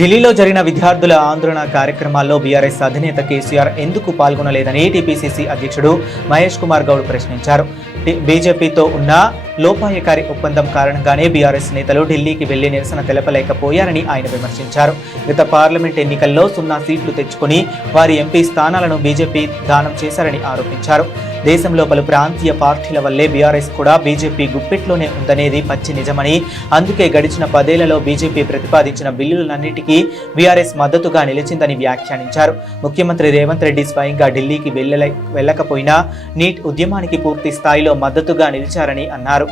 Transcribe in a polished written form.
ఢిల్లీలో జరిగిన విద్యార్థుల ఆందోళన కార్యక్రమాల్లో బీఆర్ఎస్ అధినేత కేసీఆర్ ఎందుకు పాల్గొనలేదని టీపీసీసీ అధ్యక్షుడు మహేష్ కుమార్ గౌడ్ ప్రశ్నించారు. బీజేపీతో ఉన్న లోపాయకారి ఒప్పందం కారణంగానే బీఆర్ఎస్ నేతలు ఢిల్లీకి వెళ్లి నిరసన తెలపలేకపోయారని ఆయన విమర్శించారు. గత పార్లమెంట్ ఎన్నికల్లో 0 సీట్లు తెచ్చుకుని వారి ఎంపీ స్థానాలను బీజేపీ దానం చేశారని ఆరోపించారు. దేశంలో పలు ప్రాంతీయ పార్టీల వల్లే బీఆర్ఎస్ కూడా బీజేపీ గుప్పిట్లోనే ఉందనేది పచ్చి నిజమని, అందుకే గడిచిన 10 ఏళ్లలో బీజేపీ ప్రతిపాదించిన బిల్లులన్నిటికీ బీఆర్ఎస్ మద్దతుగా నిలిచిందని వ్యాఖ్యానించారు. ముఖ్యమంత్రి రేవంత్ రెడ్డి స్వయంగా ఢిల్లీకి వెళ్లకపోయినా నీట్ ఉద్యమానికి పూర్తి స్థాయిలో మద్దతుగా నిలిచారని అన్నారు.